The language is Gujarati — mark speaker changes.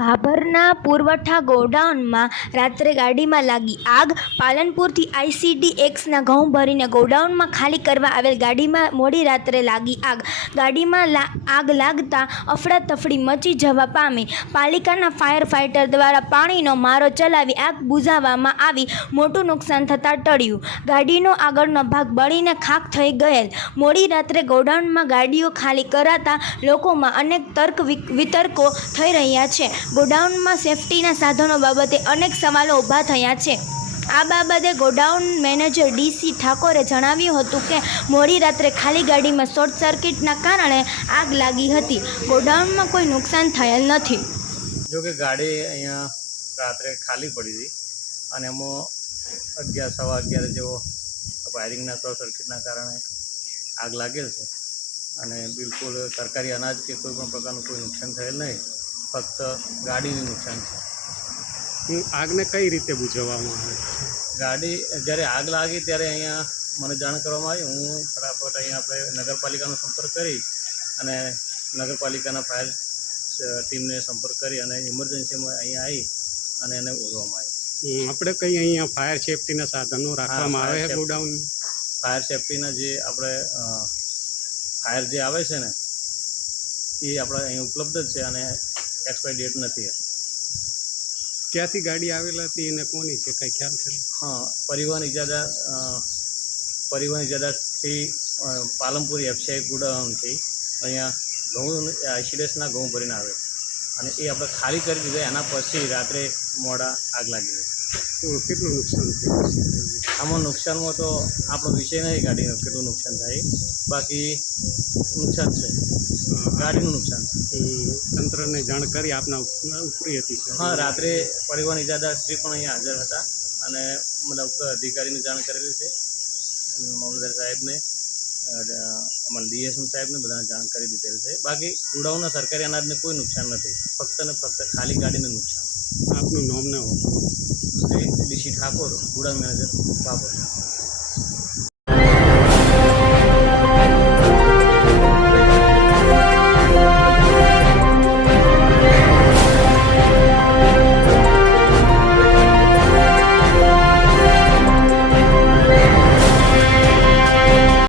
Speaker 1: ભાભરના પુરવઠા ગોડાઉનમાં રાત્રે ગાડીમાં લાગી આગ. પાલનપુરથી આઈસીડી એક્સના ઘઉં ભરીને ગોડાઉનમાં ખાલી કરવા આવેલ ગાડીમાં મોડી રાત્રે લાગી આગ. ગાડીમાં આગ લાગતા અફડાતફડી મચી જવા પામી. પાલિકાના ફાયર ફાઇટર દ્વારા પાણીનો મારો ચલાવી આગ બુઝાવવામાં આવી. મોટું નુકસાન થતાં ટળ્યું. ગાડીનો આગળનો ભાગ બળીને ખાખ થઈ ગયેલ. મોડી રાત્રે ગોડાઉનમાં ગાડીઓ ખાલી કરાતા લોકોમાં અનેક તર્ક વિતર્કો થઈ રહ્યા છે. ગોડાઉનમાં સેફટીના સાધનો બાબતે અનેક સવાલો ઊભા થયા છે. આ બાબતે ગોડાઉન મેનેજર ડીસી ઠાકોરે જણાવ્યું હતું કે, મોડી રાત્રે ખાલી ગાડીમાં શોર્ટ સર્કિટના કારણે આગ લાગી હતી. ગોડાઉનમાં કોઈ નુકસાન થયેલ નથી.
Speaker 2: જો કે ગાડી અહીંયા રાત્રે ખાલી પડી હતી અને એમાં અગિયાર, સવા અગિયાર જેવો વાયરિંગના શોર્ટ સર્કિટના કારણે આગ લાગેલ છે. અને બિલકુલ સરકારી અનાજ કે કોઈ પણ પ્રકારનું કોઈ નુકસાન થયેલ નહીં. ફક્ત ગાડીનું નુકસાન છે.
Speaker 3: આગને કઈ રીતે બુઝાવવામાં આવે
Speaker 2: ગાડી જ્યારે આગ લાગી ત્યારે અહીંયા મને જાણ કરવામાં આવી. હું ફટાફટ અહીંયા આપણે નગરપાલિકાનો સંપર્ક કરી અને નગરપાલિકાના ફાયર ટીમને સંપર્ક કરી અને ઇમરજન્સીમાં અહીંયા આવી અને એને ઓળવામાં આવી.
Speaker 3: આપણે કઈ અહીંયા ફાયર સેફટીના સાધનો રાખવામાં આવે છે ગોડાઉન
Speaker 2: ફાયર સેફટીના જે આપણે ફાયર જે આવે છે ને એ આપણે અહીં ઉપલબ્ધ જ છે અને એક્સપાયરી ડેટ નથી
Speaker 3: ક્યાંથી ગાડી આવેલ હતી એને કોની છે? કંઈ ખ્યાલ છે?
Speaker 2: હા પરિવહન ઇજાદા અ, પરિવહન ઇજાદાથી અ, પાલનપુર એફસીઆઈ ગુડાઉનથી અહીંયા ઘઉં આઈસીડીએસના ઘઉં ભરીને આવે. અને એ આપણે ખાલી કરી દીધા એના પછી રાત્રે મોડા આગ લાગી ગઈ.
Speaker 3: તો કેટલું નુકસાન થયું?
Speaker 2: આમાં નુકસાનમાં તો આપણો વિષય નહીં ગાડીનો કેટલું નુકસાન થાય. બાકી નુકસાન છે. ગાડીનું નુકસાન
Speaker 3: તંત્રને જાણ કરી આપના ઉપરી હતી
Speaker 2: હા રાત્રે પરિવહન ઇજાદાર શ્રી પણ અહીંયા હાજર હતા અને મતલબ અધિકારીને જાણ કરેલી છે. મામલતદાર સાહેબને અમારા ડીએસએમ સાહેબને બધાને જાણ કરી દીધેલ છે. બાકી ગોડાઉનના સરકારી અનાજને કોઈ નુકસાન નથી. ફક્ત ને ફક્ત ખાલી ગાડીને નુકસાન
Speaker 3: આપનું નામ ના હોય
Speaker 2: Shri DC Thakor godown manager Babar